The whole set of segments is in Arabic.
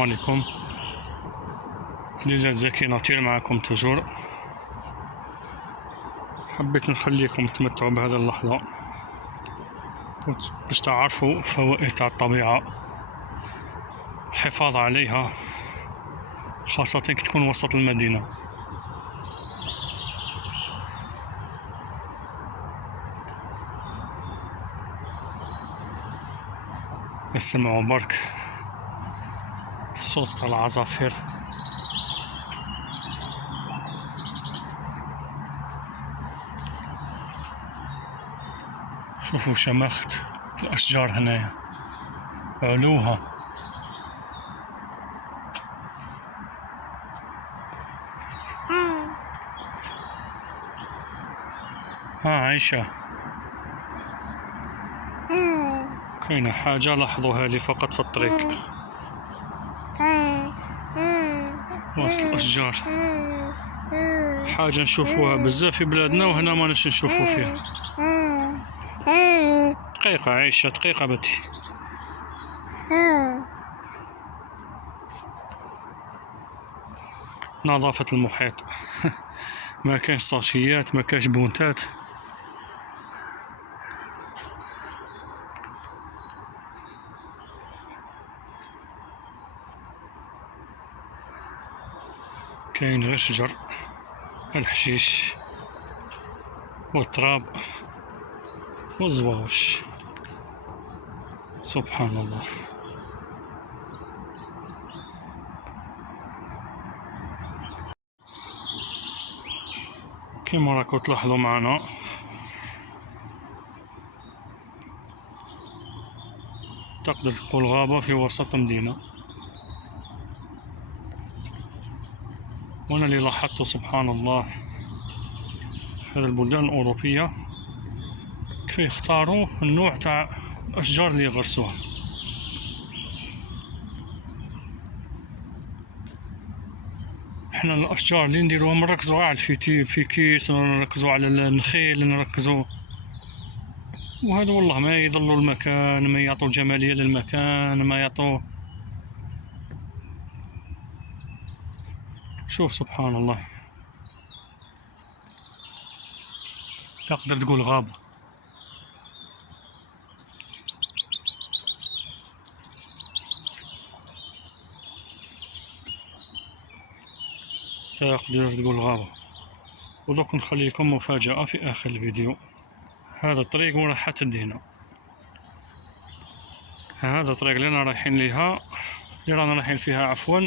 السلام عليكم. ليزا زكي ناطير معكم تجور. حبيت نخليكم تمتعوا بهذه اللحظة باش تعرفوا فوائد تاع الطبيعة، الحفاظ عليها خاصة كي تكون وسط المدينة. اسمعوا برك الصوت تاع العصافير، شوفوا شمخت الأشجار هنايا علوها. عايشة كاينة حاجة لاحظوها لي فقط في الطريق وسط الأشجار، حاجة نشوفوها بزاف في بلادنا وهنا ما نشوفو فيها. دقيقة عايشة، دقيقة بنتي. نظافة المحيط ما كانش صاشيات، ما كانش بونتات. كاين غير شجر، الحشيش والتراب والزواوش. سبحان الله. كيما راكو تلاحظوا معنا تقدر تقول غابة في وسط مدينة. وانا اللي لاحظته سبحان الله في هذه البلدان الأوروبية كيف يختاروا النوع تاع الأشجار اللي يغرسوها. احنا الأشجار اللي نديروهم نركزوا على الفيتيل في كيس، نركزوا على النخيل، نركزوا، وهذا والله ما يظلوا المكان، ما يعطوا جمالية للمكان، ما يعطوا. شوف سبحان الله، تقدر تقول غابة. تقدر تقول غابة. ودوك نخليكم مفاجأة في آخر الفيديو. هذا الطريق وين راح تدينا، هذا الطريق اللي رانا رايحين ليها، اللي رانا رايحين فيها عفوا.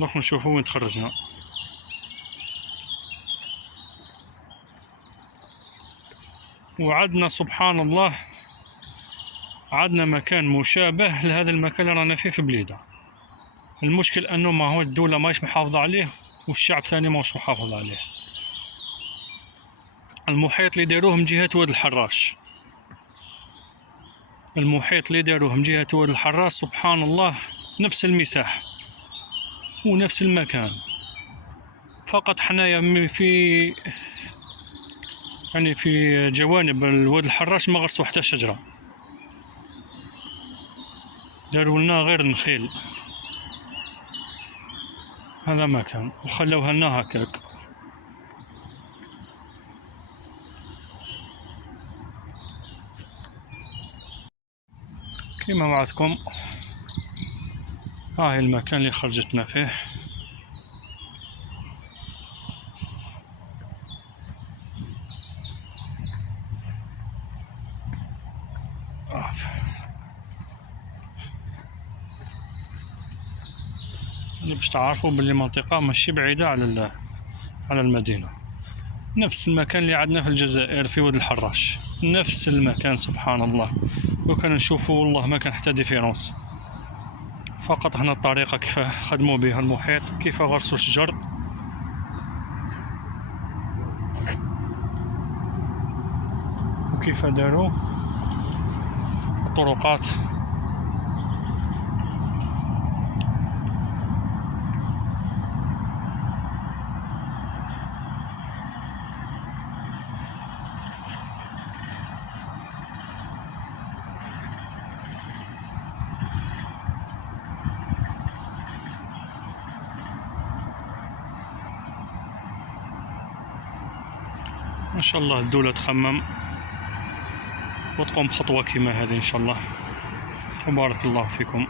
دوك نشوفوا وين تخرجنا. وعدنا سبحان الله عدنا مكان مشابه لهذا المكان اللي رانا فيه في بليدة. المشكل انه ما هو الدولة ماهيش محافظة عليه والشعب ثاني ماهوش محافظ عليه. المحيط اللي داروه من جهة واد الحراش، المحيط اللي داروه من جهة واد الحراش سبحان الله نفس المساحة ونفس المكان، فقط حنايا في يعني في جوانب الواد الحراش ما غرسوا حتى شجرة، داروا لنا غير النخيل. هذا مكان وخلوها لنا هكاك. كيما وعدتكم هاي المكان اللي خرجتنا فيه. باش تعرفوا باللي منطقة ماشي بعيدة على المدينة. نفس المكان اللي عندنا في الجزائر في واد الحراش، نفس المكان سبحان الله. وكان نشوفوا والله ما كان حتى ديفيرونس، فقط هنا الطريقة كيف خدموا بها المحيط، كيف غرسوا الشجر وكيف داروا الطرقات. ان شاء الله الدولة تخمم وتقوم بخطوة كما هذه ان شاء الله. وبارك الله فيكم.